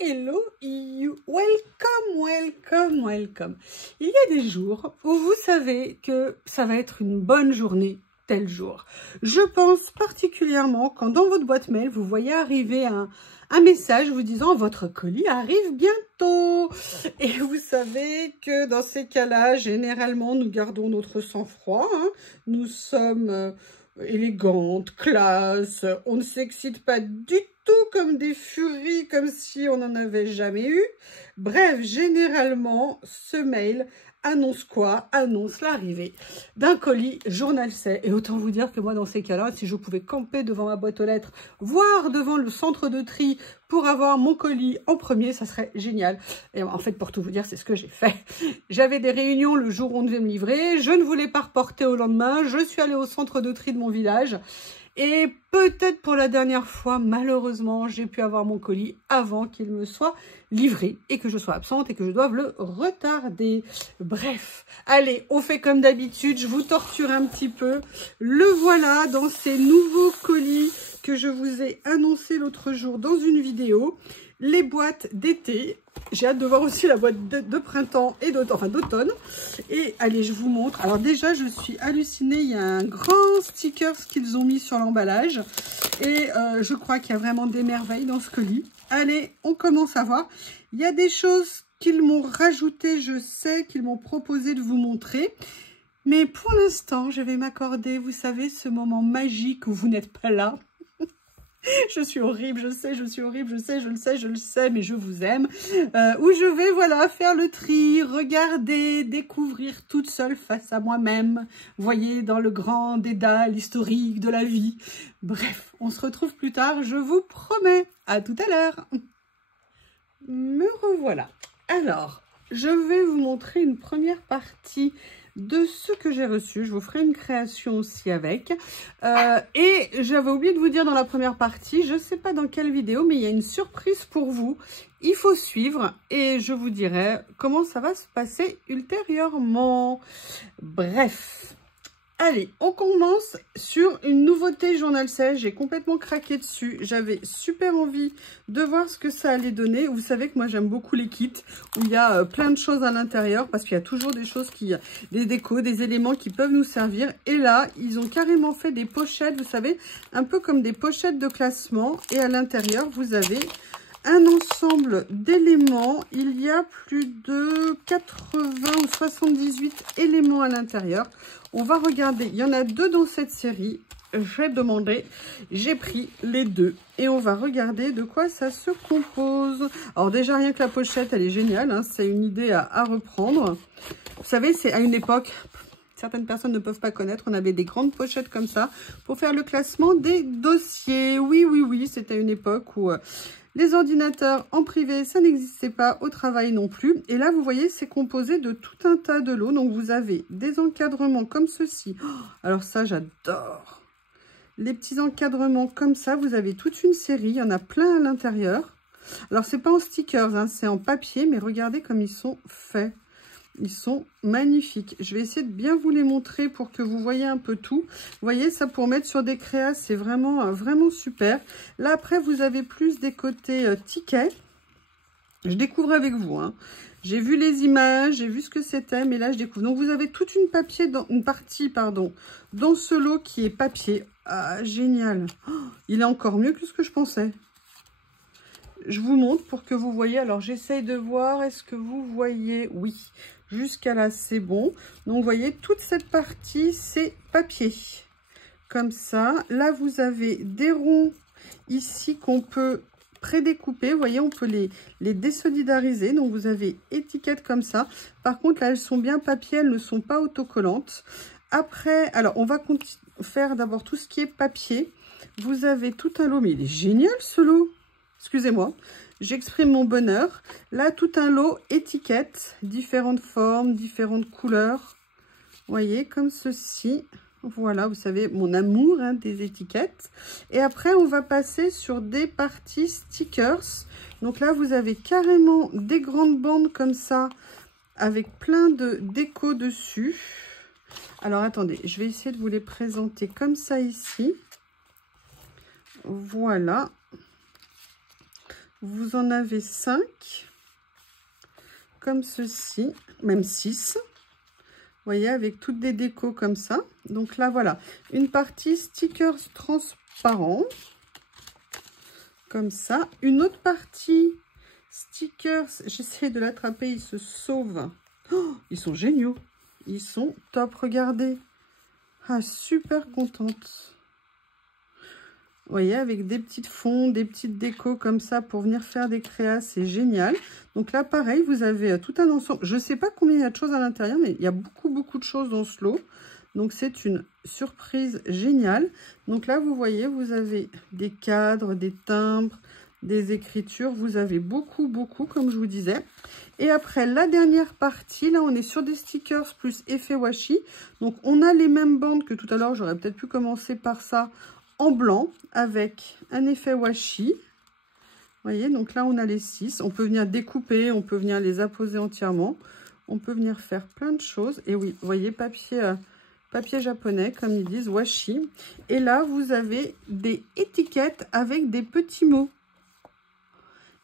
Hello you, welcome. Il y a des jours où vous savez que ça va être une bonne journée tel jour. Je pense particulièrement quand dans votre boîte mail, vous voyez arriver un message vous disant « Votre colis arrive bientôt ». Et vous savez que dans ces cas-là, généralement, nous gardons notre sang-froid. Hein. Nous sommes élégantes, classe, on ne s'excite pas du tout comme des furies, comme si on n'en avait jamais eu. Bref, généralement, ce mail annonce quoi? Annonce l'arrivée d'un colis Journal C. Et autant vous dire que moi, dans ces cas-là, si je pouvais camper devant ma boîte aux lettres, voire devant le centre de tri pour avoir mon colis en premier, ça serait génial. Et en fait, pour tout vous dire, c'est ce que j'ai fait. J'avais des réunions le jour où on devait me livrer. Je ne voulais pas reporter au lendemain. Je suis allée au centre de tri de mon village. Et peut-être pour la dernière fois, malheureusement, j'ai pu avoir mon colis avant qu'il me soit livré et que je sois absente et que je doive le retarder. Bref, allez, on fait comme d'habitude, je vous torture un petit peu. Le voilà dans ces nouveaux colis que je vous ai annoncé l'autre jour dans une vidéo. Les boîtes d'été. J'ai hâte de voir aussi la boîte de printemps et d'automne. Et allez, je vous montre. Alors déjà, je suis hallucinée. Il y a un grand sticker qu'ils ont mis sur l'emballage. Et je crois qu'il y a vraiment des merveilles dans ce colis. Allez, on commence à voir. Il y a des choses qu'ils m'ont rajoutées. Je sais qu'ils m'ont proposé de vous montrer. Mais pour l'instant, je vais m'accorder, vous savez, ce moment magique où vous n'êtes pas là. Je suis horrible, je sais, je suis horrible, je le sais, mais je vous aime. Où je vais, voilà, faire le tri, regarder, découvrir toute seule face à moi-même. Vous voyez, dans le grand dédale historique de la vie. Bref, on se retrouve plus tard, je vous promets. À tout à l'heure. Me revoilà. Alors, je vais vous montrer une première partie de ce que j'ai reçu. Je vous ferai une création aussi avec. Et j'avais oublié de vous dire dans la première partie, je ne sais pas dans quelle vidéo, mais il y a une surprise pour vous. Il faut suivre et je vous dirai comment ça va se passer ultérieurement. Bref. Allez, on commence sur une nouveauté Journal C. J'ai complètement craqué dessus. J'avais super envie de voir ce que ça allait donner. Vous savez que moi, j'aime beaucoup les kits où il y a plein de choses à l'intérieur parce qu'il y a toujours des choses des décos, des éléments qui peuvent nous servir. Et là, ils ont carrément fait des pochettes, vous savez, un peu comme des pochettes de classement. Et à l'intérieur, vous avez un ensemble d'éléments. Il y a plus de 80 ou 78 éléments à l'intérieur. On va regarder. Il y en a deux dans cette série. J'ai demandé, j'ai pris les deux. Et on va regarder de quoi ça se compose. Alors déjà, rien que la pochette, elle est géniale. Hein, c'est une idée à reprendre. Vous savez, c'est à une époque... Certaines personnes ne peuvent pas connaître. On avait des grandes pochettes comme ça pour faire le classement des dossiers. Oui, c'était une époque où les ordinateurs en privé, ça n'existait pas, au travail non plus. Et là, vous voyez, c'est composé de tout un tas de lots. Donc, vous avez des encadrements comme ceci. Oh, alors ça, j'adore. Les petits encadrements comme ça, vous avez toute une série. Il y en a plein à l'intérieur. Alors, c'est pas en stickers, hein, c'est en papier, mais regardez comme ils sont faits. Ils sont magnifiques. Je vais essayer de bien vous les montrer pour que vous voyez un peu tout. Vous voyez, ça pour mettre sur des créas, c'est vraiment, vraiment super. Là, après, vous avez plus des côtés tickets. Je découvre avec vous. Hein. J'ai vu les images, j'ai vu ce que c'était, mais là, je découvre. Donc, vous avez toute une partie dans ce lot qui est papier. Ah, génial. Oh, il est encore mieux que ce que je pensais. Je vous montre pour que vous voyez. Alors, j'essaye de voir. Est-ce que vous voyez? Oui. Jusqu'à là, c'est bon. Donc, vous voyez, toute cette partie, c'est papier. Comme ça. Là, vous avez des ronds ici qu'on peut prédécouper. Vous voyez, on peut les désolidariser. Donc, vous avez étiquettes comme ça. Par contre, là, elles sont bien papier. Elles ne sont pas autocollantes. Après, alors, on va faire d'abord tout ce qui est papier. Vous avez tout un lot. Mais il est génial, ce lot. Excusez-moi, j'exprime mon bonheur. Là, tout un lot étiquettes, différentes formes, différentes couleurs. Vous voyez, comme ceci. Voilà, vous savez, mon amour hein, des étiquettes. Et après, on va passer sur des parties stickers. Donc là, vous avez carrément des grandes bandes comme ça, avec plein de déco dessus. Alors, attendez, je vais essayer de vous les présenter comme ça ici. Voilà. Vous en avez 5, comme ceci, même 6. Vous voyez, avec toutes des décos comme ça. Donc là, voilà, une partie stickers transparents, comme ça. Une autre partie stickers, j'essaie de l'attraper, il se sauve. Oh, ils sont géniaux, ils sont top, regardez. Ah, super contente. Vous voyez, avec des petites fonds, des petites décos comme ça pour venir faire des créas, c'est génial. Donc là, pareil, vous avez tout un ensemble. Je ne sais pas combien il y a de choses à l'intérieur, mais il y a beaucoup de choses dans ce lot. Donc c'est une surprise géniale. Donc là, vous voyez, vous avez des cadres, des timbres, des écritures. Vous avez beaucoup, comme je vous disais. Et après, la dernière partie, là, on est sur des stickers plus effet washi. Donc on a les mêmes bandes que tout à l'heure. J'aurais peut-être pu commencer par ça. En blanc avec un effet washi. Vous voyez, donc là on a les 6. On peut venir découper, on peut venir les apposer entièrement. On peut venir faire plein de choses. Et oui, vous voyez, papier japonais, comme ils disent, washi. Et là, vous avez des étiquettes avec des petits mots.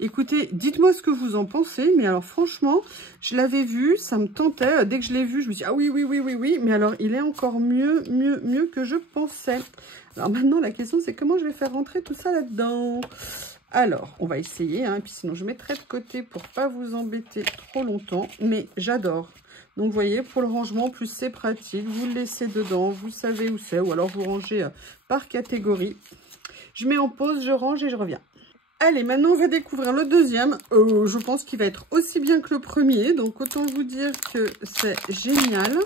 Écoutez, dites-moi ce que vous en pensez. Mais alors franchement, je l'avais vu, ça me tentait. Dès que je l'ai vu, je me suis dit, ah oui. Mais alors, il est encore mieux que je pensais. Alors maintenant, la question, c'est comment je vais faire rentrer tout ça là-dedans. Alors, on va essayer, hein, et puis sinon, je mettrai de côté pour pas vous embêter trop longtemps. Mais j'adore. Donc, vous voyez, pour le rangement, en plus, c'est pratique. Vous le laissez dedans, vous savez où c'est. Ou alors, vous rangez par catégorie. Je mets en pause, je range et je reviens. Allez, maintenant, on va découvrir le deuxième. Je pense qu'il va être aussi bien que le premier. Donc, autant vous dire que c'est génial.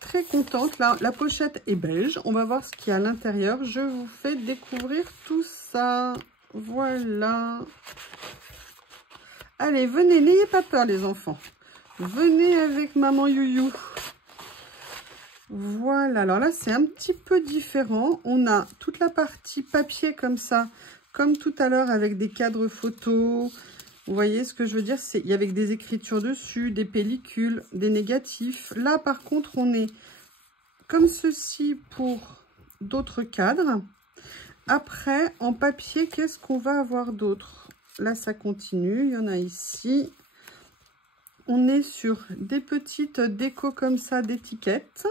Très contente. Là, la pochette est beige. On va voir ce qu'il y a à l'intérieur. Je vous fais découvrir tout ça. Voilà. Allez, venez, n'ayez pas peur les enfants. Venez avec maman Youyou. Voilà, alors là, c'est un petit peu différent. On a toute la partie papier comme ça, comme tout à l'heure avec des cadres photos. Vous voyez ce que je veux dire? Il y a avec des écritures dessus, des pellicules, des négatifs. Là, par contre, on est comme ceci pour d'autres cadres. Après, en papier, qu'est-ce qu'on va avoir d'autre? Là, ça continue. Il y en a ici. On est sur des petites décos comme ça d'étiquettes.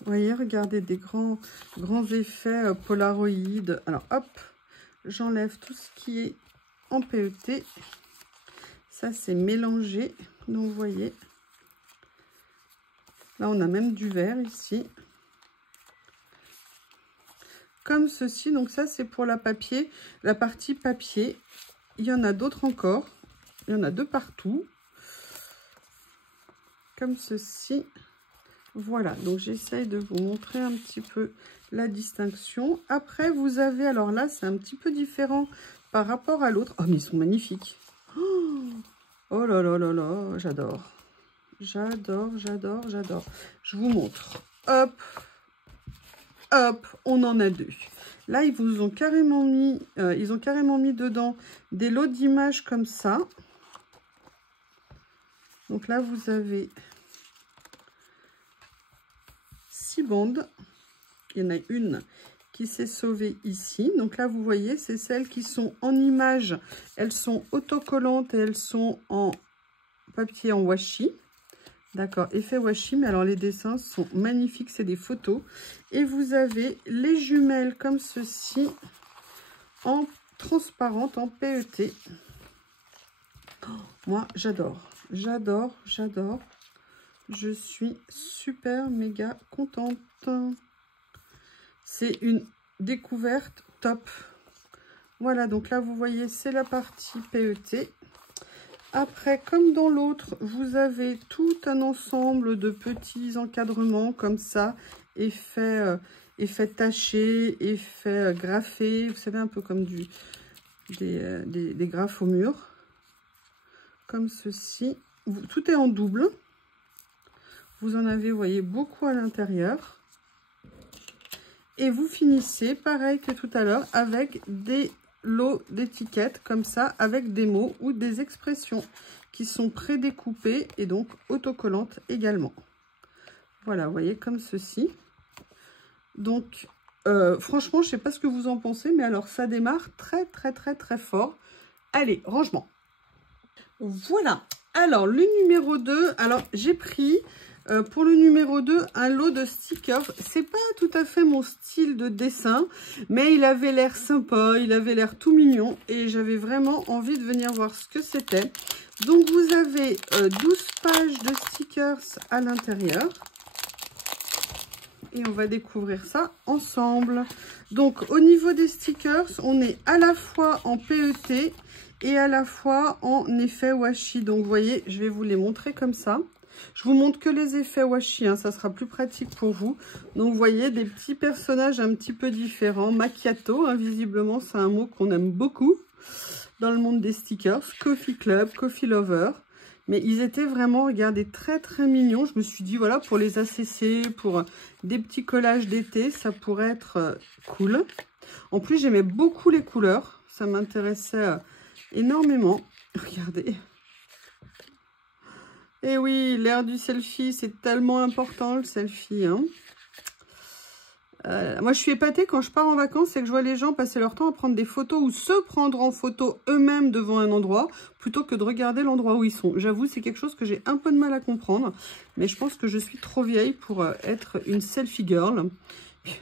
Vous voyez, regardez, des grands effets Polaroid. Alors, hop, j'enlève tout ce qui est en PET. Ça, c'est mélangé. Donc, vous voyez, là, on a même du vert ici. Comme ceci. Donc, ça, c'est pour la partie papier. Il y en a d'autres encore. Il y en a de partout. Comme ceci. Voilà, donc j'essaye de vous montrer un petit peu la distinction. Après, vous avez, alors là, c'est un petit peu différent par rapport à l'autre. Oh, mais ils sont magnifiques. Oh là là là là, j'adore. J'adore. Je vous montre. Hop, hop, on en a deux. Là, ils vous ont carrément mis, dedans des lots d'images comme ça. Donc là, vous avez 6 bandes. Il y en a une qui s'est sauvée ici. Donc là, vous voyez, c'est celles qui sont en image. Elles sont autocollantes et elles sont en papier en washi. D'accord, effet washi, mais alors les dessins sont magnifiques, c'est des photos. Et vous avez les jumelles comme ceci, en transparente, en PET. Oh, moi, j'adore. Je suis super méga contente. C'est une découverte top. Voilà, donc là, vous voyez, c'est la partie PET. Après, comme dans l'autre, vous avez tout un ensemble de petits encadrements comme ça, effet taché, effet graffé, vous savez, un peu comme des graphes au mur, comme ceci. Tout est en double. Vous en avez, vous voyez, beaucoup à l'intérieur. Et vous finissez, pareil que tout à l'heure, avec des lots d'étiquettes comme ça, avec des mots ou des expressions qui sont prédécoupées et donc autocollantes également. Voilà, vous voyez, comme ceci. Donc, Franchement, je sais pas ce que vous en pensez, mais alors ça démarre très, très, très, très fort. Allez, rangement. Voilà. Alors, le numéro 2, alors j'ai pris... pour le numéro 2, un lot de stickers. C'est pas tout à fait mon style de dessin, mais il avait l'air sympa, il avait l'air tout mignon et j'avais vraiment envie de venir voir ce que c'était. Donc vous avez 12 pages de stickers à l'intérieur. Et on va découvrir ça ensemble. Donc au niveau des stickers, on est à la fois en PET et à la fois en effet washi. Donc vous voyez, je vais vous les montrer comme ça. Je vous montre que les effets washi, hein, ça sera plus pratique pour vous. Donc vous voyez des petits personnages un petit peu différents. Macchiato, hein, visiblement c'est un mot qu'on aime beaucoup dans le monde des stickers. Coffee Club, Coffee Lover. Mais ils étaient vraiment, regardez, très très mignons. Je me suis dit, voilà, pour les ACC, pour des petits collages d'été, ça pourrait être cool. En plus, j'aimais beaucoup les couleurs. Ça m'intéressait énormément. Regardez. Et oui, l'ère du selfie, c'est tellement important, le selfie. Hein. Moi, je suis épatée quand je pars en vacances et que je vois les gens passer leur temps à prendre des photos ou se prendre en photo eux-mêmes devant un endroit plutôt que de regarder l'endroit où ils sont. J'avoue, c'est quelque chose que j'ai un peu de mal à comprendre, mais je pense que je suis trop vieille pour être une selfie girl.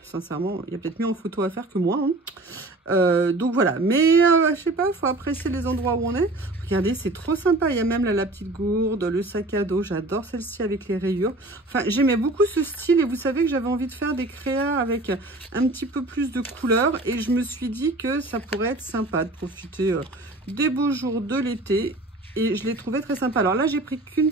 Sincèrement, il y a peut-être mieux en photo à faire que moi. Hein. Donc voilà, mais je sais pas, il faut apprécier les endroits où on est. Regardez, c'est trop sympa. Il y a même là, la petite gourde, le sac à dos. J'adore celle-ci avec les rayures. Enfin, j'aimais beaucoup ce style et vous savez que j'avais envie de faire des créas avec un petit peu plus de couleurs et je me suis dit que ça pourrait être sympa de profiter des beaux jours de l'été et je l'ai trouvé très sympa. Alors là, j'ai pris qu'un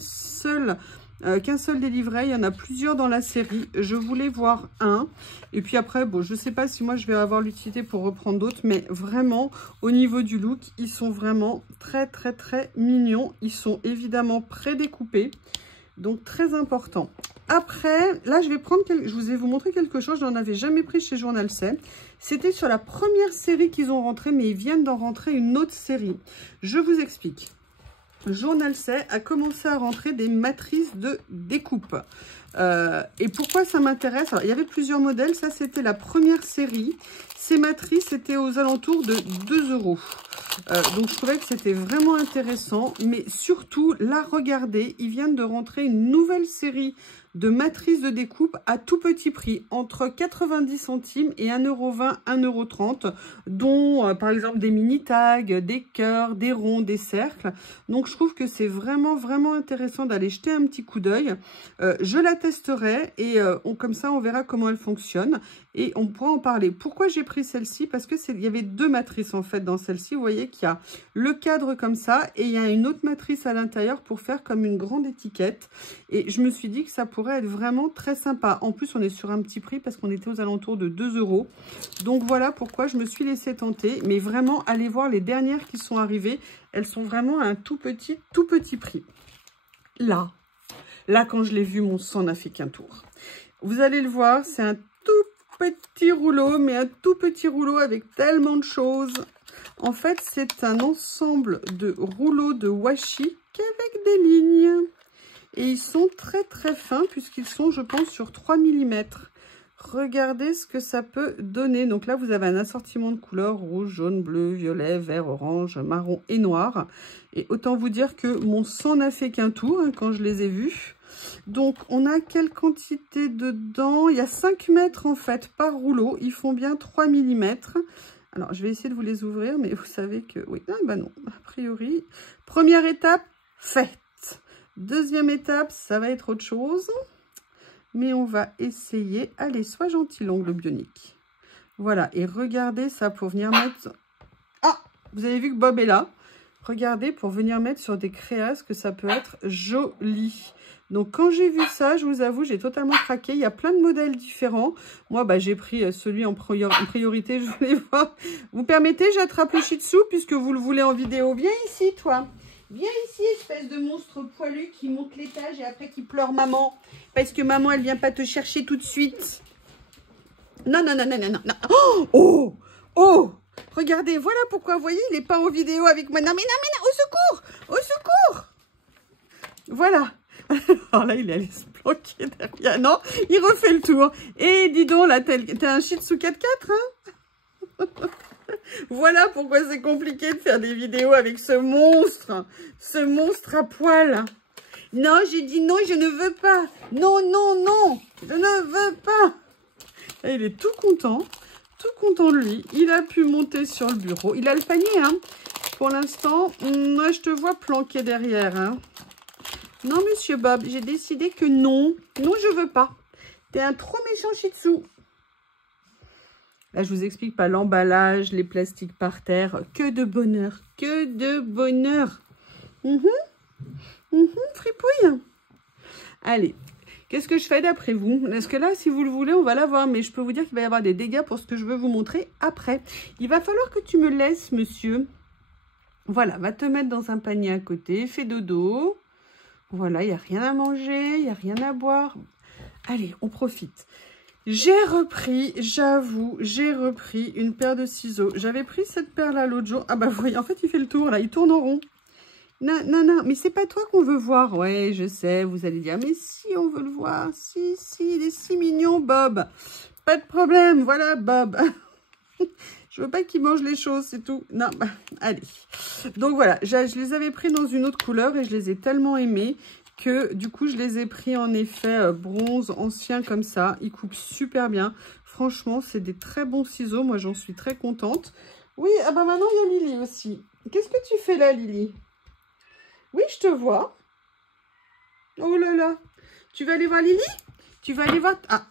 seul des livrets, il y en a plusieurs dans la série. Je voulais voir un. Et puis après, bon, je sais pas si moi je vais avoir l'utilité pour reprendre d'autres, mais vraiment, au niveau du look, ils sont vraiment très très très mignons. Ils sont évidemment prédécoupés, donc très important. Après, là, je vais prendre, je vous ai montré quelque chose, je n'en avais jamais pris chez Journal C. C'était sur la première série qu'ils ont rentré, mais ils viennent d'en rentrer une autre série. Je vous explique. Journal C a commencé à rentrer des matrices de découpe. Et pourquoi ça m'intéresse? Alors, il y avait plusieurs modèles. Ça, c'était la première série. Ces matrices étaient aux alentours de 2 €. Donc, je trouvais que c'était vraiment intéressant. Mais surtout, là, regardez, ils viennent de rentrer une nouvelle série de matrices de découpe à tout petit prix, entre 90 centimes et 1,20 €, 1,30 €, dont par exemple des mini tags, des cœurs, des ronds, des cercles. Donc je trouve que c'est vraiment vraiment intéressant d'aller jeter un petit coup d'œil. Je la testerai et comme ça on verra comment elle fonctionne et on pourra en parler. Pourquoi j'ai pris celle-ci? Parce que il y avait deux matrices en fait dans celle-ci. Vous voyez qu'il y a le cadre comme ça et il y a une autre matrice à l'intérieur pour faire comme une grande étiquette. Et je me suis dit que ça pourrait être vraiment très sympa. En plus, on est sur un petit prix parce qu'on était aux alentours de 2 €. Donc voilà pourquoi je me suis laissée tenter. Mais vraiment, allez voir les dernières qui sont arrivées. Elles sont vraiment à un tout petit prix. Là, quand je l'ai vu, mon sang n'a fait qu'un tour. Vous allez le voir, c'est un tout petit rouleau, mais un tout petit rouleau avec tellement de choses. En fait, c'est un ensemble de rouleaux de washi qu'avec des lignes. Et ils sont très très fins puisqu'ils sont, je pense, sur 3 mm. Regardez ce que ça peut donner. Donc là, vous avez un assortiment de couleurs rouge, jaune, bleu, violet, vert, orange, marron et noir. Et autant vous dire que mon sang n'a fait qu'un tour hein, quand je les ai vus. Donc, on a quelle quantité dedans? Il y a 5 mètres en fait par rouleau. Ils font bien 3 mm. Alors, je vais essayer de vous les ouvrir, mais vous savez que... Oui, ah bah non, a priori. Première étape, faite. Deuxième étape, ça va être autre chose. Mais on va essayer. Allez, sois gentil, l'ongle bionique. Voilà, et regardez ça pour venir mettre... Ah, vous avez vu que Bob est là. Regardez pour venir mettre sur des créas que ça peut être joli. Donc, quand j'ai vu ça, je vous avoue, j'ai totalement craqué. Il y a plein de modèles différents. Moi, bah, j'ai pris celui en priorité. Je voulais voir. Vous permettez, j'attrape le shih tzu puisque vous le voulez en vidéo. Viens ici, toi. Viens ici, espèce de monstre poilu qui monte l'étage et après qui pleure maman. Parce que maman, elle vient pas te chercher tout de suite. Non, non, non, non, non, non. Oh, oh, oh. Regardez, voilà pourquoi, vous voyez, il n'est pas en vidéo avec moi. Non, mais non, mais non, au secours. Au secours. Voilà. Alors là, il est allé se planqué derrière. Non, il refait le tour. Et dis donc, là, t'es un Shih Tzu 4x4, hein? Voilà pourquoi c'est compliqué de faire des vidéos avec ce monstre à poil. Non, j'ai dit non, je ne veux pas. Non, non, non, je ne veux pas. Et il est tout content de lui. Il a pu monter sur le bureau. Il a le panier, hein. Pour l'instant, moi, je te vois planqué derrière, hein. Non, monsieur Bob, j'ai décidé que non. Non, je veux pas. T'es un trop méchant Shih Tzu. Là, je vous explique pas l'emballage, les plastiques par terre. Que de bonheur. Que de bonheur. Fripouille. Allez. Qu'est-ce que je fais d'après vous? Parce que là, si vous le voulez, on va l'avoir. Mais je peux vous dire qu'il va y avoir des dégâts pour ce que je veux vous montrer après. Il va falloir que tu me laisses, monsieur. Voilà, va te mettre dans un panier à côté. Fais dodo. Voilà, il n'y a rien à manger, il n'y a rien à boire. Allez, on profite. J'ai repris, j'avoue, j'ai repris une paire de ciseaux. J'avais pris cette paire-là l'autre jour. Ah bah vous voyez, en fait, il fait le tour, là. Il tourne en rond. Non, non, non, mais c'est pas toi qu'on veut voir. Ouais, je sais, vous allez dire, mais si, on veut le voir. Si, si, il est si mignon, Bob. Pas de problème, voilà, Bob. Je veux pas qu'il mange les choses, c'est tout. Non, bah, allez. Donc voilà, je les avais pris dans une autre couleur et je les ai tellement aimés que du coup, je les ai pris en effet bronze ancien comme ça. Ils coupent super bien. Franchement, c'est des très bons ciseaux. Moi, j'en suis très contente. Oui, ah bah maintenant, il y a Lily aussi. Qu'est-ce que tu fais là, Lily? Oui, je te vois. Oh là là. Tu vas aller voir Lily? Tu vas aller voir... Ah.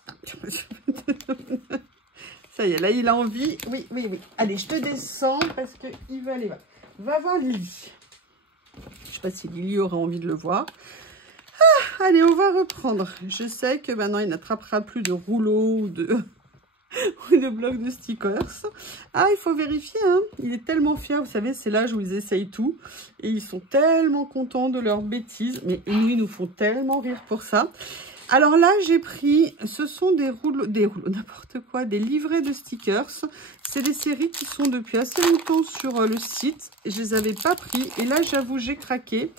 Ça y est, là, il a envie. Oui, oui, oui. Allez, je te descends parce qu'il veut aller voir. Va voir Lily. Je ne sais pas si Lily aura envie de le voir. Ah, allez, on va reprendre. Je sais que maintenant, il n'attrapera plus de rouleaux ou de blocs de stickers. Ah, il faut vérifier, hein. Il est tellement fier. Vous savez, c'est l'âge où ils essayent tout. Et ils sont tellement contents de leurs bêtises. Mais nous, ils nous font tellement rire pour ça. Alors là, j'ai pris, ce sont des rouleaux, n'importe quoi, des livrets de stickers. C'est des séries qui sont depuis assez longtemps sur le site. Je les avais pas pris. Et là, j'avoue, j'ai craqué.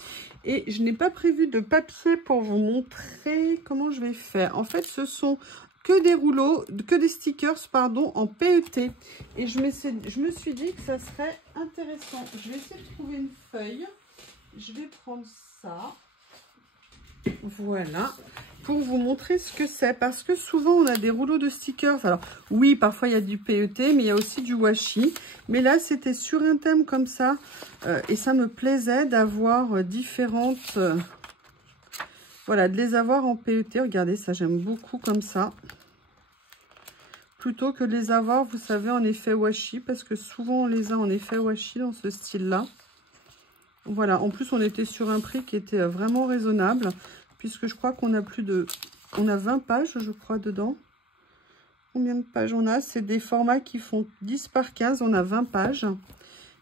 Et je n'ai pas prévu de papier pour vous montrer comment je vais faire. En fait, ce sont que des rouleaux, que des stickers, pardon, en PET. Et je me suis dit que ça serait intéressant. Je vais essayer de trouver une feuille. Je vais prendre ça. Voilà, pour vous montrer ce que c'est. Parce que souvent, on a des rouleaux de stickers. Alors, oui, parfois, il y a du PET, mais il y a aussi du washi. Mais là, c'était sur un thème comme ça. Et ça me plaisait d'avoir différentes... voilà, de les avoir en PET. Regardez, ça, j'aime beaucoup comme ça. Plutôt que de les avoir, vous savez, en effet washi. Parce que souvent, on les a en effet washi dans ce style-là. Voilà, en plus, on était sur un prix qui était vraiment raisonnable. Puisque je crois qu'on a plus de... On a 20 pages, je crois, dedans. Combien de pages on a? C'est des formats qui font 10 par 15. On a 20 pages.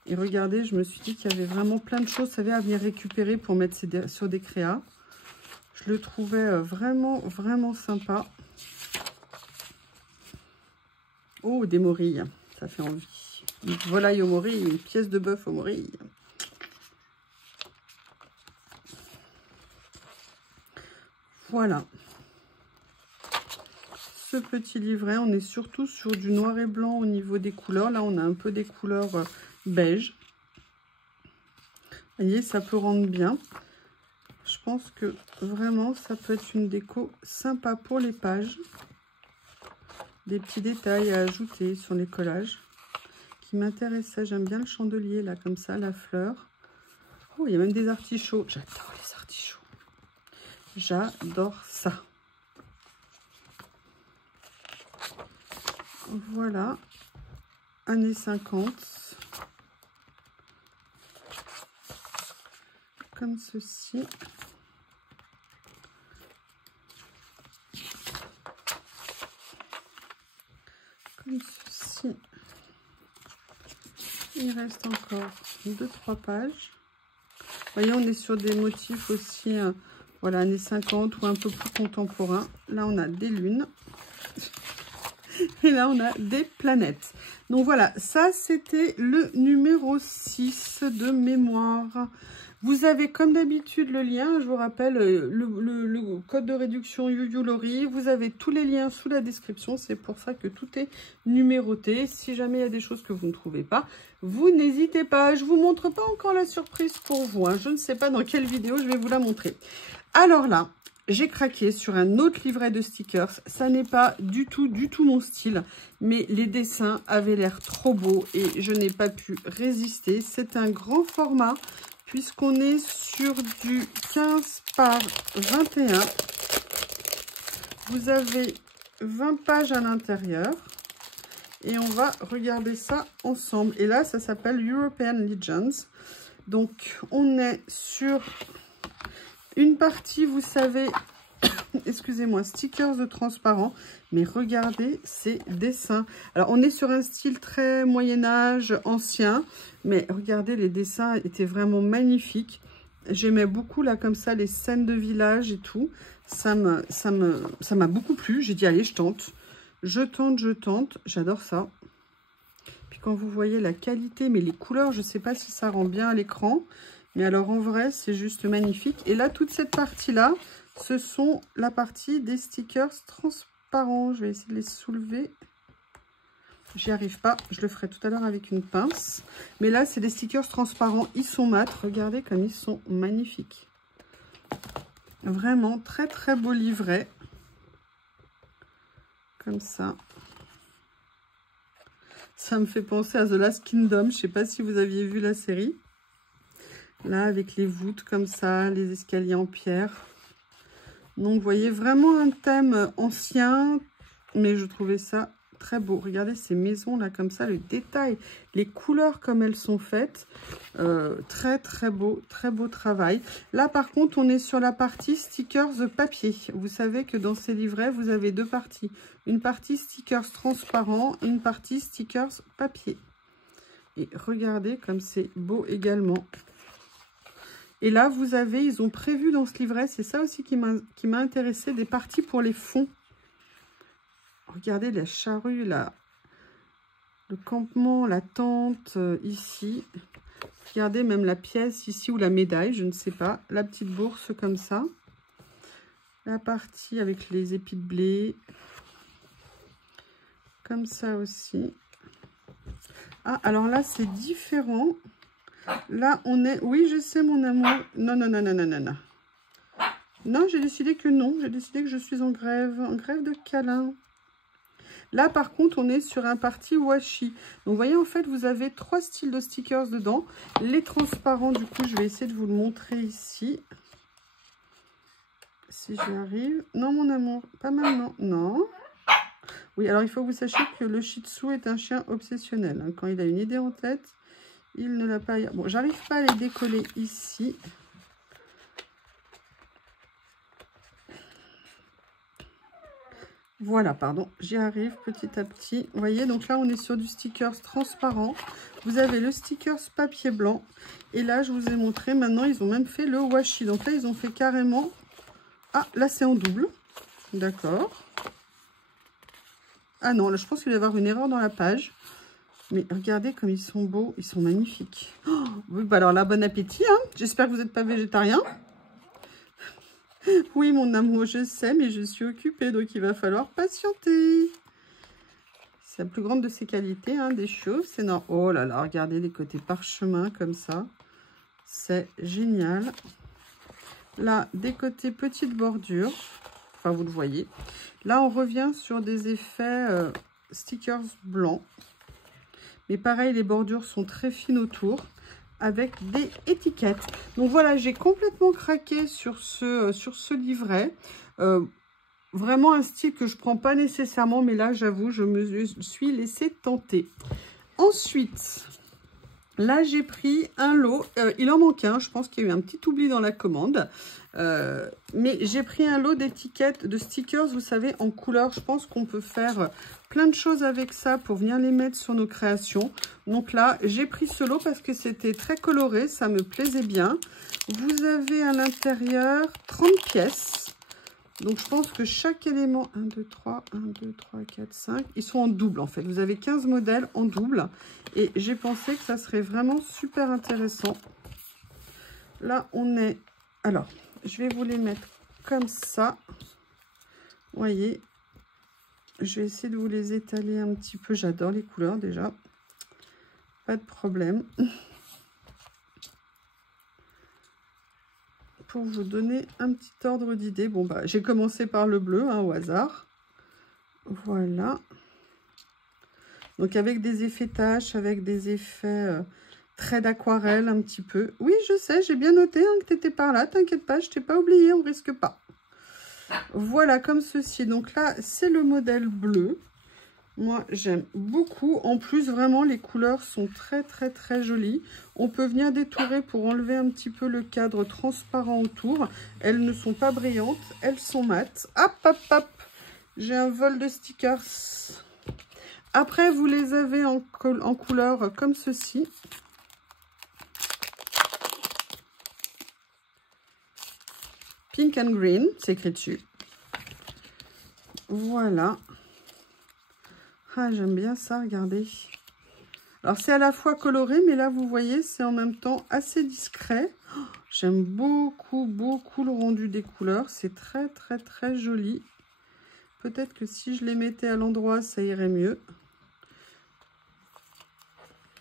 Et regardez, je me suis dit qu'il y avait vraiment plein de choses, vous savez, à venir récupérer pour mettre sur des créas. Je le trouvais vraiment, vraiment sympa. Oh, des morilles. Ça fait envie. Une volaille aux morilles, une pièce de bœuf aux morilles. Voilà. Ce petit livret, on est surtout sur du noir et blanc au niveau des couleurs. Là, on a un peu des couleurs beige. Vous voyez, ça peut rendre bien. Je pense que vraiment, ça peut être une déco sympa pour les pages. Des petits détails à ajouter sur les collages qui m'intéressaient. J'aime bien le chandelier, là, comme ça, la fleur. Oh, il y a même des artichauts. J'adore les artichauts. J'adore ça. Voilà. Années 50. Comme ceci. Comme ceci. Il reste encore 2-3 pages. Vous voyez, on est sur des motifs aussi, voilà, années 50 ou un peu plus contemporains. Là, on a des lunes. Et là, on a des planètes. Donc voilà, ça, c'était le numéro 6 de mémoire. Vous avez, comme d'habitude, le lien. Je vous rappelle, le code de réduction YuYuLori. Vous avez tous les liens sous la description. C'est pour ça que tout est numéroté. Si jamais il y a des choses que vous ne trouvez pas, vous n'hésitez pas. Je ne vous montre pas encore la surprise pour vous. Hein. Je ne sais pas dans quelle vidéo je vais vous la montrer. Alors là, j'ai craqué sur un autre livret de stickers. Ça n'est pas du tout mon style. Mais les dessins avaient l'air trop beaux et je n'ai pas pu résister. C'est un grand format puisqu'on est sur du 15 par 21. Vous avez 20 pages à l'intérieur. Et on va regarder ça ensemble. Et là, ça s'appelle European Legends. Donc, on est sur une partie, vous savez, excusez-moi, stickers de transparent. Mais regardez ces dessins. Alors, on est sur un style très Moyen-Âge, ancien. Mais regardez, les dessins étaient vraiment magnifiques. J'aimais beaucoup, là, comme ça, les scènes de village et tout. Ça m'a beaucoup plu. J'ai dit, allez, je tente. Je tente. J'adore ça. Puis quand vous voyez la qualité, mais les couleurs, je ne sais pas si ça rend bien à l'écran. Mais alors, en vrai, c'est juste magnifique. Et là, toute cette partie-là, ce sont la partie des stickers transparents. Je vais essayer de les soulever. J'y arrive pas. Je le ferai tout à l'heure avec une pince. Mais là, c'est des stickers transparents. Ils sont mat. Regardez comme ils sont magnifiques. Vraiment, très, très beau livret. Comme ça. Ça me fait penser à The Last Kingdom. Je ne sais pas si vous aviez vu la série. Là, avec les voûtes comme ça, les escaliers en pierre. Donc, vous voyez, vraiment un thème ancien, mais je trouvais ça très beau. Regardez ces maisons là comme ça, le détail, les couleurs comme elles sont faites. Très beau travail. Là, par contre, on est sur la partie stickers de papier. Vous savez que dans ces livrets, vous avez deux parties. Une partie stickers transparents et une partie stickers papier. Et regardez comme c'est beau également. Et là, vous avez, ils ont prévu dans ce livret, c'est ça aussi qui m'a intéressé, des parties pour les fonds. Regardez la charrue, là, le campement, la tente, ici. Regardez même la pièce ici, ou la médaille, je ne sais pas. La petite bourse comme ça. La partie avec les épis de blé. Comme ça aussi. Ah, alors là, c'est différent. Là, on est... Oui, je sais, mon amour. Non. Non, j'ai décidé que non. J'ai décidé que je suis en grève de câlin. Là, par contre, on est sur un parti washi. Donc, vous voyez, en fait, vous avez 3 styles de stickers dedans. Les transparents, du coup, je vais essayer de vous le montrer ici. Si j'y arrive. Non, mon amour, pas maintenant. Non. Oui, alors, il faut que vous sachiez que le Shih Tzu est un chien obsessionnel. Hein. Quand il a une idée en tête, il ne l'a pas... Bon, j'arrive pas à les décoller ici. Voilà, pardon, j'y arrive petit à petit. Vous voyez, donc là, on est sur du stickers transparent. Vous avez le stickers papier blanc. Et là, je vous ai montré, maintenant, ils ont même fait le washi. Donc là, ils ont fait carrément... Ah, là, c'est en double. D'accord. Ah non, là, je pense qu'il va y avoir une erreur dans la page. Mais regardez comme ils sont beaux, ils sont magnifiques. Oh, oui, bah alors là, bon appétit. Hein. J'espère que vous n'êtes pas végétarien. Oui, mon amour, je sais, mais je suis occupée, donc il va falloir patienter. C'est la plus grande de ses qualités, hein, des chauves. C'est non. Oh là là, regardez les côtés parchemin comme ça. C'est génial. Là, des côtés petites bordures. Enfin, vous le voyez. Là, on revient sur des effets stickers blancs. Mais pareil, les bordures sont très fines autour, avec des étiquettes. Donc voilà, j'ai complètement craqué sur ce livret. Vraiment un style que je ne prends pas nécessairement, mais là, j'avoue, je me suis laissée tenter. Ensuite, là, j'ai pris un lot. Il en manque un, je pense qu'il y a eu un petit oubli dans la commande. Mais j'ai pris un lot d'étiquettes, de stickers, vous savez, en couleur. Je pense qu'on peut faire plein de choses avec ça pour venir les mettre sur nos créations. Donc là, j'ai pris ce lot parce que c'était très coloré, ça me plaisait bien. Vous avez à l'intérieur 30 pièces. Donc, je pense que chaque élément, 1, 2, 3, 1, 2, 3, 4, 5, ils sont en double, en fait. Vous avez 15 modèles en double. Et j'ai pensé que ça serait vraiment super intéressant. Là, on est... Alors, je vais vous les mettre comme ça. Vous voyez, je vais essayer de vous les étaler un petit peu. J'adore les couleurs, déjà. Pas de problème. Pour vous donner un petit ordre d'idée. Bon, bah, j'ai commencé par le bleu, hein, au hasard. Voilà. Donc, avec des effets taches, avec des effets traits d'aquarelle un petit peu. Oui, je sais, j'ai bien noté hein, que tu étais par là. T'inquiète pas, je t'ai pas oublié, on risque pas. Voilà, comme ceci. Donc là, c'est le modèle bleu. Moi, j'aime beaucoup. En plus, vraiment, les couleurs sont très, très, très jolies. On peut venir détourer pour enlever un petit peu le cadre transparent autour. Elles ne sont pas brillantes. Elles sont mates. Hop, hop, hop. J'ai un vol de stickers. Après, vous les avez en couleur comme ceci. Pink and green, c'est écrit dessus. Voilà. Ah, j'aime bien ça, regardez. Alors, c'est à la fois coloré, mais là, vous voyez, c'est en même temps assez discret. Oh, j'aime beaucoup, beaucoup le rendu des couleurs. C'est très, très, très joli. Peut-être que si je les mettais à l'endroit, ça irait mieux.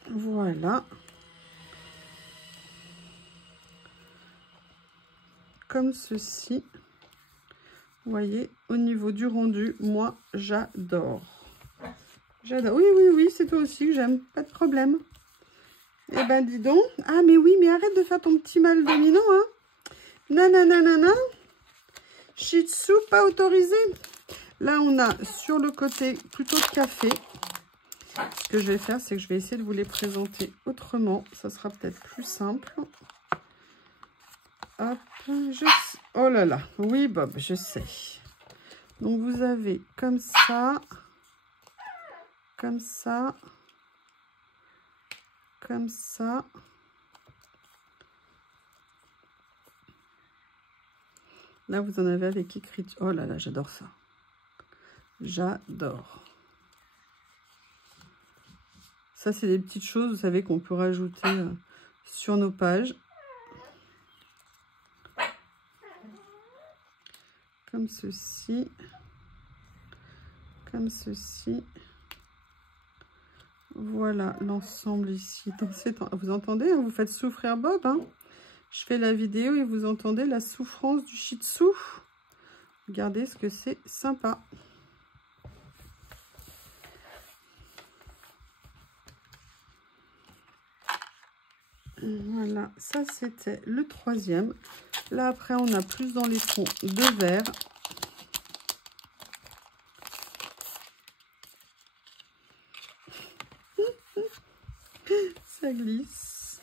Voilà. Comme ceci. Vous voyez, au niveau du rendu, moi, j'adore. J'adore. Oui, oui, oui, c'est toi aussi que j'aime. Pas de problème. Eh ben, dis donc. Ah, mais oui, mais arrête de faire ton petit mal dominant, hein. Nanana. Shih Tzu, pas autorisé. Là, on a sur le côté plutôt de café. Ce que je vais faire, c'est que je vais essayer de vous les présenter autrement. Ça sera peut-être plus simple. Hop, oh là là. Oui, Bob, je sais. Donc, vous avez comme ça. Comme ça. Comme ça. Là, vous en avez avec écrit. Oh là là, j'adore ça. J'adore. Ça, c'est des petites choses, vous savez, qu'on peut rajouter sur nos pages. Comme ceci. Comme ceci. Voilà l'ensemble ici. Vous entendez, hein, vous faites souffrir Bob. Hein. Je fais la vidéo et vous entendez la souffrance du Shih Tzu. Regardez ce que c'est sympa. Voilà, ça c'était le troisième. Là après on a plus dans les tons de vert. Ça glisse.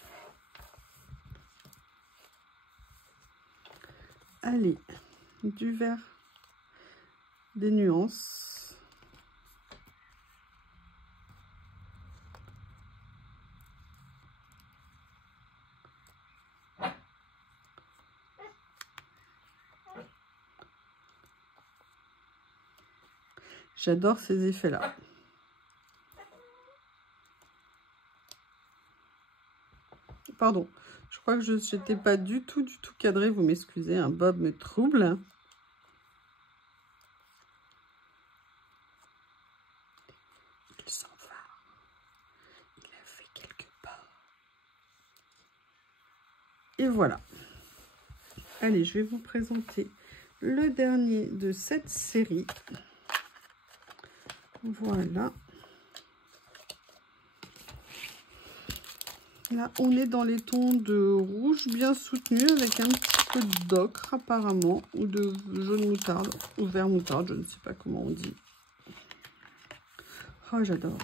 Allez, du vert, des nuances. J'adore ces effets-là. Pardon, je crois que je n'étais pas du tout cadrée. Vous m'excusez, un Bob me trouble. Il s'en va. Il a fait quelques pas. Et voilà. Allez, je vais vous présenter le dernier de cette série. Voilà. Là, on est dans les tons de rouge bien soutenu avec un petit peu d'ocre apparemment, ou de jaune moutarde, ou vert moutarde, je ne sais pas comment on dit. Oh, j'adore.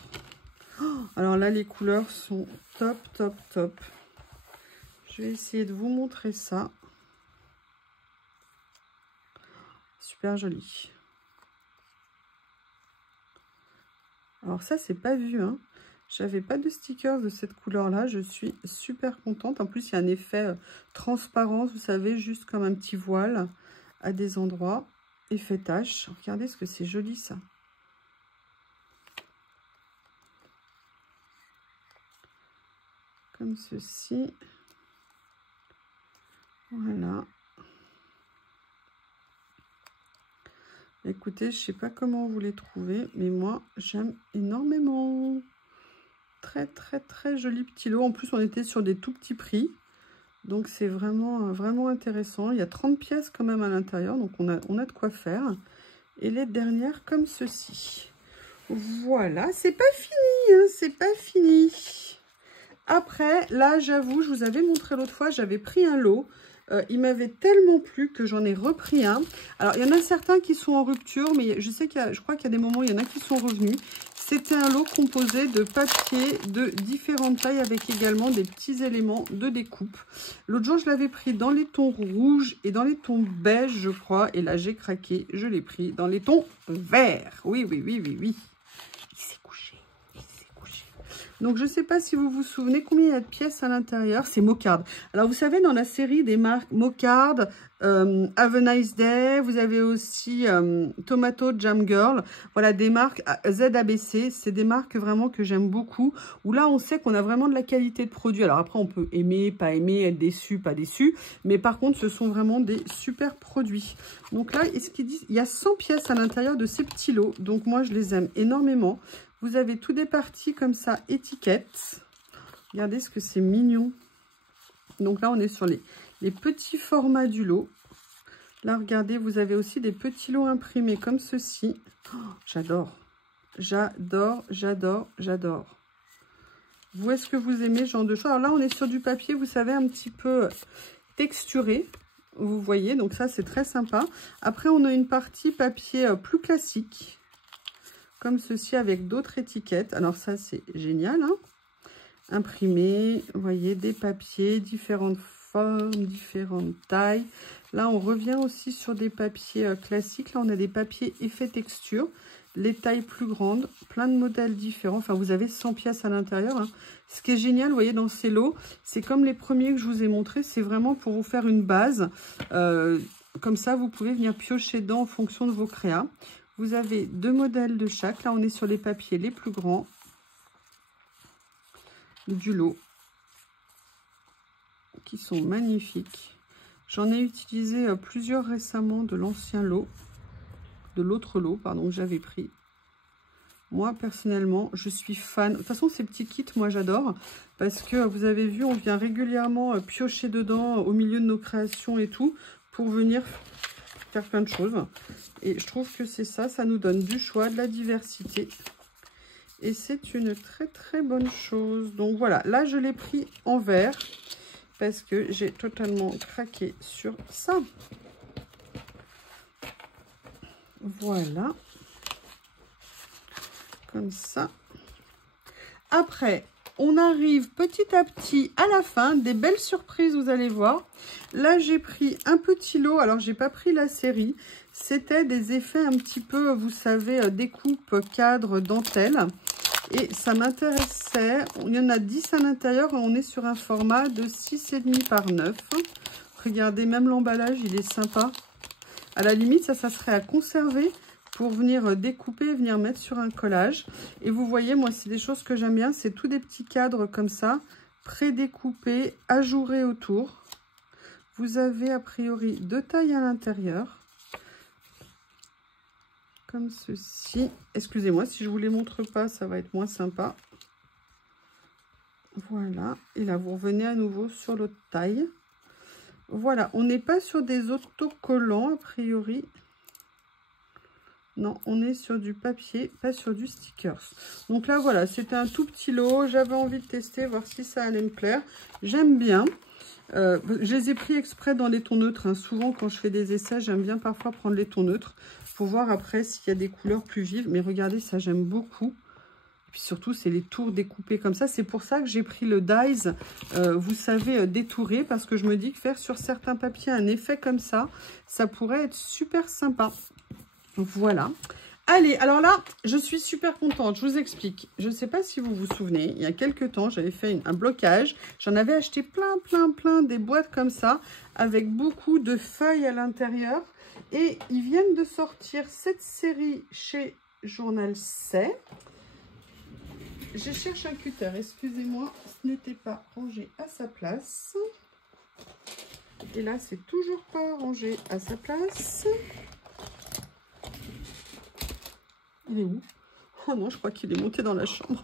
Oh, alors là, les couleurs sont top, top, top. Je vais essayer de vous montrer ça. Super joli. Alors ça, c'est pas vu, hein. J'avais pas de stickers de cette couleur-là. Je suis super contente. En plus, il y a un effet transparence, vous savez, juste comme un petit voile à des endroits. effet tache. Regardez ce que c'est joli ça. Comme ceci. Voilà. Écoutez, je ne sais pas comment vous les trouvez, mais moi, j'aime énormément. Très, très, très joli petit lot. En plus, on était sur des tout petits prix. Donc, c'est vraiment, vraiment intéressant. Il y a 30 pièces quand même à l'intérieur. Donc, on a de quoi faire. Et les dernières comme ceci. Voilà, c'est pas fini, hein, c'est pas fini. Après, là, j'avoue, je vous avais montré l'autre fois, j'avais pris un lot. Il m'avait tellement plu que j'en ai repris un. Alors, il y en a certains qui sont en rupture, mais je sais je crois qu'il y a des moments où il y en a qui sont revenus. C'était un lot composé de papier de différentes tailles avec également des petits éléments de découpe. L'autre jour, je l'avais pris dans les tons rouges et dans les tons beige, je crois. Et là, j'ai craqué, je l'ai pris dans les tons verts. Oui, oui, oui, oui, oui. Il s'est couché. Donc, je ne sais pas si vous vous souvenez combien il y a de pièces à l'intérieur. C'est Mocard. Alors, vous savez, dans la série des marques Mocard, Have a Nice Day, vous avez aussi Tomato Jam Girl. Voilà, des marques ZABC. C'est des marques vraiment que j'aime beaucoup. Où là, on sait qu'on a vraiment de la qualité de produit. Alors, après, on peut aimer, pas aimer, être déçu, pas déçu. Mais par contre, ce sont vraiment des super produits. Donc là, ce qu'ils disent, il y a 100 pièces à l'intérieur de ces petits lots. Donc, moi, je les aime énormément. Vous avez tout des parties comme ça, étiquettes. Regardez ce que c'est mignon. Donc là, on est sur les petits formats du lot. Là, regardez, vous avez aussi des petits lots imprimés comme ceci. Oh, j'adore. J'adore, j'adore, j'adore. Vous, est-ce que vous aimez ce genre de choses? Alors là, on est sur du papier, vous savez, un petit peu texturé. Vous voyez, donc ça, c'est très sympa. Après, on a une partie papier plus classique. Comme ceci avec d'autres étiquettes. Alors ça, c'est génial. Hein, imprimé, vous voyez, des papiers, différentes formes, différentes tailles. Là, on revient aussi sur des papiers classiques. Là, on a des papiers effet texture. Les tailles plus grandes, plein de modèles différents. Enfin, vous avez 100 pièces à l'intérieur. Hein. Ce qui est génial, vous voyez, dans ces lots, c'est comme les premiers que je vous ai montrés. C'est vraiment pour vous faire une base. Comme ça, vous pouvez venir piocher dedans en fonction de vos créas. Vous avez 2 modèles de chaque. Là, on est sur les papiers les plus grands du lot, qui sont magnifiques. J'en ai utilisé plusieurs récemment de l'ancien lot, de l'autre lot, pardon, que j'avais pris. Moi, personnellement, je suis fan. De toute façon, ces petits kits, moi, j'adore. Parce que, vous avez vu, on vient régulièrement piocher dedans au milieu de nos créations et tout, pour venir faire plein de choses. Et je trouve que c'est ça, ça nous donne du choix, de la diversité. Et c'est une très très bonne chose. Donc voilà, là je l'ai pris en vert parce que j'ai totalement craqué sur ça. Voilà. Comme ça. Après, on arrive petit à petit à la fin, des belles surprises, vous allez voir. Là, j'ai pris un petit lot, alors j'ai pas pris la série. C'était des effets un petit peu, vous savez, découpe, cadre, dentelle. Et ça m'intéressait. Il y en a 10 à l'intérieur et on est sur un format de 6,5 par 9. Regardez, même l'emballage, il est sympa. À la limite, ça serait à conserver pour venir découper, venir mettre sur un collage. Et vous voyez, moi, c'est des choses que j'aime bien. C'est tous des petits cadres comme ça, pré-découpés, ajourés autour. Vous avez a priori 2 tailles à l'intérieur. Comme ceci. Excusez-moi, si je ne vous les montre pas, ça va être moins sympa. Voilà. Et là, vous revenez à nouveau sur l'autre taille. Voilà. On n'est pas sur des autocollants, a priori. Non, on est sur du papier, pas sur du stickers. Donc là, voilà, c'était un tout petit lot. J'avais envie de tester, voir si ça allait me plaire. J'aime bien. Je les ai pris exprès dans les tons neutres. Hein. Souvent, quand je fais des essais, j'aime bien parfois prendre les tons neutres pour voir après s'il y a des couleurs plus vives. Mais regardez, ça, j'aime beaucoup. Et puis surtout, c'est les tours découpés comme ça. C'est pour ça que j'ai pris le dies, vous savez, détouré. Parce que je me dis que faire sur certains papiers un effet comme ça, ça pourrait être super sympa. Voilà. Allez, alors là, je suis super contente. Je vous explique. Je ne sais pas si vous vous souvenez, il y a quelques temps, j'avais fait un blocage. J'en avais acheté plein, des boîtes comme ça, avec beaucoup de feuilles à l'intérieur. Et ils viennent de sortir cette série chez Journal C. Je cherche un cutter, excusez-moi, ce n'était pas rangé à sa place. Et là, c'est toujours pas rangé à sa place. Il est où? Oh non, je crois qu'il est monté dans la chambre.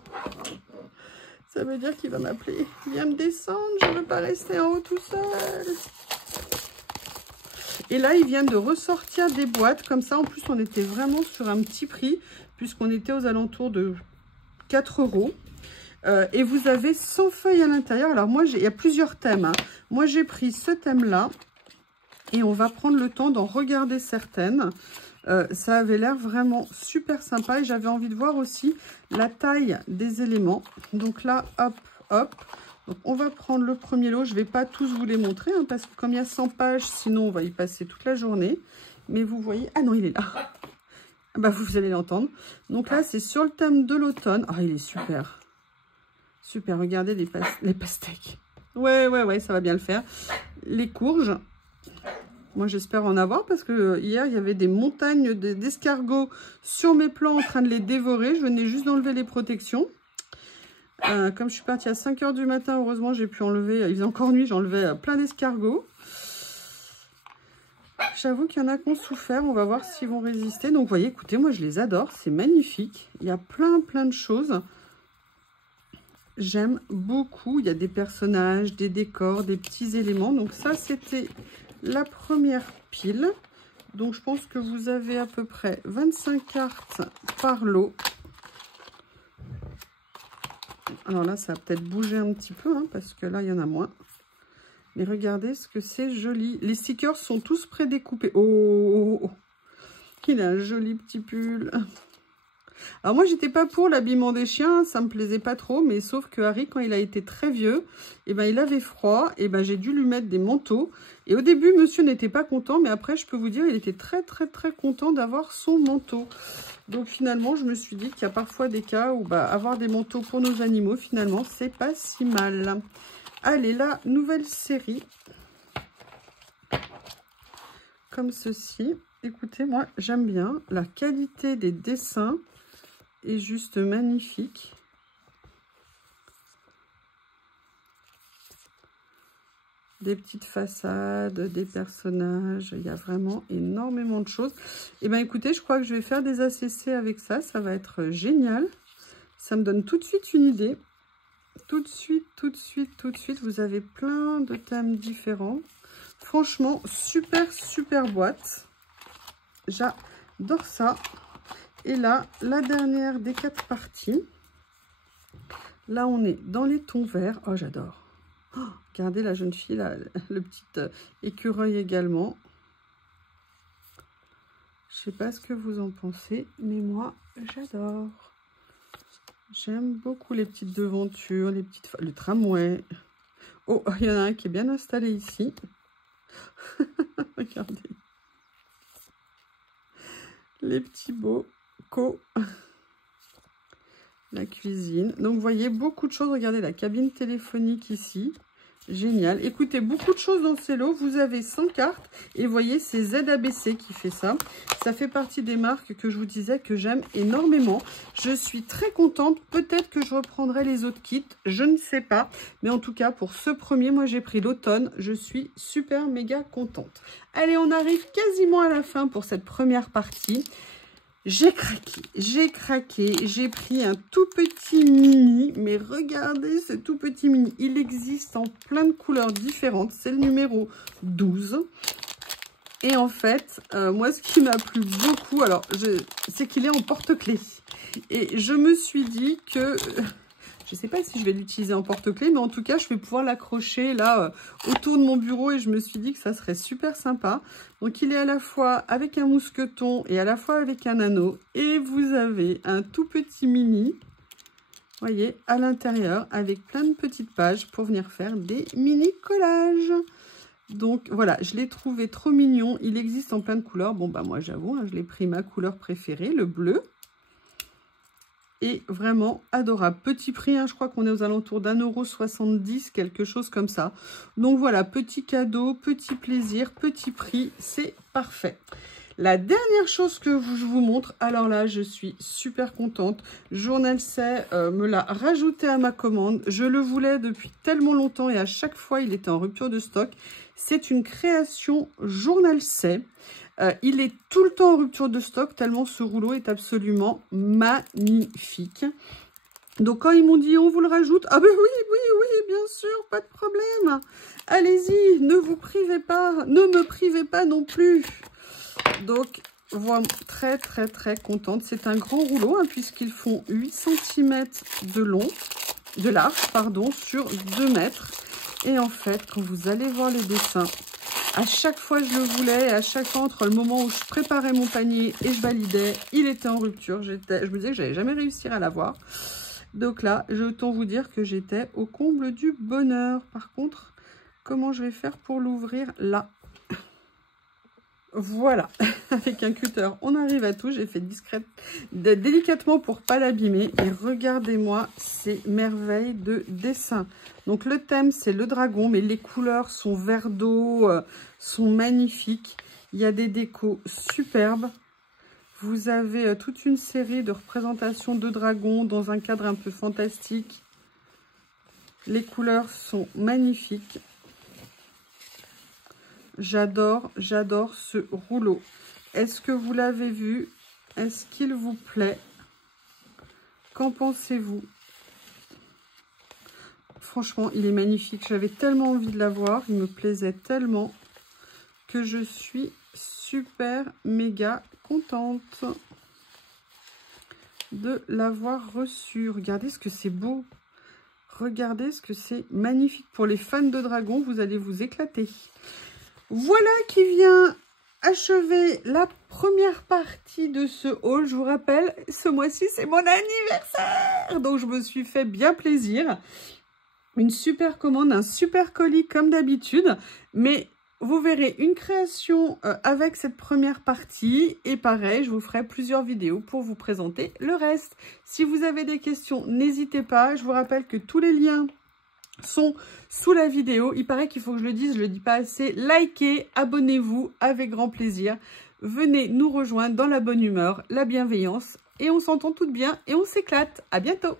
Ça veut dire qu'il va m'appeler. Viens me descendre, je ne veux pas rester en haut tout seul. Et là, ils viennent de ressortir des boîtes comme ça. En plus, on était vraiment sur un petit prix, puisqu'on était aux alentours de 4 €. Et vous avez 100 feuilles à l'intérieur. Alors moi, il y a plusieurs thèmes, hein. Moi, j'ai pris ce thème-là. Et on va prendre le temps d'en regarder certaines. Ça avait l'air vraiment super sympa. Et j'avais envie de voir aussi la taille des éléments. Donc là, hop, hop. Donc on va prendre le premier lot. Je ne vais pas tous vous les montrer, hein, parce que comme il y a 100 pages, sinon on va y passer toute la journée. Mais vous voyez... Ah non, il est là. Bah, vous allez l'entendre. Donc là, c'est sur le thème de l'automne. Ah, il est super. Super, regardez les pastèques. Ouais, ça va bien le faire. Les courges. Moi, j'espère en avoir parce que hier, il y avait des montagnes d'escargots sur mes plants en train de les dévorer. Je venais juste d'enlever les protections. Comme je suis partie à 5 h du matin, heureusement, j'ai pu enlever... Il faisait encore nuit, j'enlevais plein d'escargots. J'avoue qu'il y en a qui ont souffert. On va voir s'ils vont résister. Donc, vous voyez, écoutez, moi, je les adore. C'est magnifique. Il y a plein de choses. J'aime beaucoup. Il y a des personnages, des décors, des petits éléments. Donc, ça, c'était la première pile. Donc, je pense que vous avez à peu près 25 cartes par lot. Alors là, ça va peut-être bouger un petit peu, hein, parce que là, il y en a moins. Mais regardez ce que c'est joli. Les stickers sont tous prédécoupés. Oh, il a un joli petit pull. Alors moi, j'étais pas pour l'habillement des chiens. Ça me plaisait pas trop. Mais sauf que Harry, quand il a été très vieux, eh ben, il avait froid. Et ben, j'ai dû lui mettre des manteaux. Et au début, monsieur n'était pas content. Mais après, je peux vous dire, il était très content d'avoir son manteau. Donc finalement, je me suis dit qu'il y a parfois des cas où avoir des manteaux pour nos animaux, finalement, c'est pas si mal. Allez, la nouvelle série, comme ceci. Écoutez, moi, j'aime bien. La qualité des dessins est juste magnifique. Des petites façades, des personnages. Il y a vraiment énormément de choses. Et bien, écoutez, je crois que je vais faire des ACC avec ça. Ça va être génial. Ça me donne tout de suite une idée. Tout de suite, vous avez plein de thèmes différents. Franchement, super boîte. J'adore ça. Et là, la dernière des 4 parties. Là, on est dans les tons verts. Oh, j'adore. Oh, regardez la jeune fille, là, le petit écureuil également. Je sais pas ce que vous en pensez, mais moi, j'adore. J'aime beaucoup les petites devantures, le tramway. Oh, il y en a un qui est bien installé ici. Regardez. Les petits bocaux. La cuisine. Donc, vous voyez beaucoup de choses. Regardez la cabine téléphonique ici. Génial. Écoutez, beaucoup de choses dans ces lots. Vous avez 100 cartes. Et vous voyez, c'est ZABC qui fait ça. Ça fait partie des marques que je vous disais que j'aime énormément. Je suis très contente. Peut-être que je reprendrai les autres kits. Je ne sais pas. Mais en tout cas, pour ce premier, moi, j'ai pris l'automne. Je suis super méga contente. Allez, on arrive quasiment à la fin pour cette première partie. J'ai craqué, j'ai pris un tout petit mini, mais regardez ce tout petit mini, il existe en plein de couleurs différentes, c'est le numéro 12. Et en fait, moi ce qui m'a plu beaucoup, alors c'est qu'il est en porte-clés. Et je me suis dit que, je ne sais pas si je vais l'utiliser en porte-clés, mais en tout cas je vais pouvoir l'accrocher là autour de mon bureau et je me suis dit que ça serait super sympa. Donc il est à la fois avec un mousqueton et à la fois avec un anneau. Et vous avez un tout petit mini, vous voyez, à l'intérieur avec plein de petites pages pour venir faire des mini collages. Donc voilà, je l'ai trouvé trop mignon. Il existe en plein de couleurs. Bon bah moi j'avoue, hein, je l'ai pris ma couleur préférée, le bleu. est vraiment adorable. Petit prix, hein, je crois qu'on est aux alentours d'1,70 €, quelque chose comme ça. Donc voilà, petit cadeau, petit plaisir, petit prix, c'est parfait. La dernière chose que je vous montre, alors là, je suis super contente. Journal C me l'a rajouté à ma commande. Je le voulais depuis tellement longtemps et à chaque fois, il était en rupture de stock. C'est une création Journal C. Il est tout le temps en rupture de stock, tellement ce rouleau est absolument magnifique. Donc, quand ils m'ont dit, on vous le rajoute, ah ben oui, bien sûr, pas de problème. Allez-y, ne vous privez pas, ne me privez pas non plus. Donc, voilà, très contente. C'est un grand rouleau, hein, puisqu'ils font 8 cm de large, pardon, sur 2 mètres. Et en fait, quand vous allez voir les dessins, à chaque fois je le voulais, et à chaque fois entre le moment où je préparais mon panier et je validais, il était en rupture. Je me disais que j'allais jamais réussir à l'avoir. Donc là, je autant vous dire que j'étais au comble du bonheur. Par contre, comment je vais faire pour l'ouvrir là? Voilà, avec un cutter, on arrive à tout. J'ai fait délicatement pour pas l'abîmer. Et regardez-moi ces merveilles de dessin. Donc le thème, c'est le dragon, mais les couleurs sont vert d'eau, sont magnifiques. Il y a des décos superbes. Vous avez toute une série de représentations de dragons dans un cadre un peu fantastique. Les couleurs sont magnifiques. J'adore ce rouleau. Est-ce que vous l'avez vu? Est-ce qu'il vous plaît? Qu'en pensez-vous? Franchement, il est magnifique. J'avais tellement envie de l'avoir. Il me plaisait tellement que je suis super méga contente de l'avoir reçu. Regardez ce que c'est beau. Regardez ce que c'est magnifique. Pour les fans de dragons, vous allez vous éclater. Voilà qui vient achever la première partie de ce haul. Je vous rappelle, ce mois-ci, c'est mon anniversaire. Donc, je me suis fait bien plaisir. Une super commande, un super colis comme d'habitude. Mais vous verrez une création avec cette première partie. Et pareil, je vous ferai plusieurs vidéos pour vous présenter le reste. Si vous avez des questions, n'hésitez pas. Je vous rappelle que tous les liens sont sous la vidéo. Il paraît qu'il faut que je le dise, je le dis pas assez. Likez, abonnez-vous avec grand plaisir. Venez nous rejoindre dans la bonne humeur, la bienveillance. Et on s'entend toutes bien et on s'éclate. À bientôt.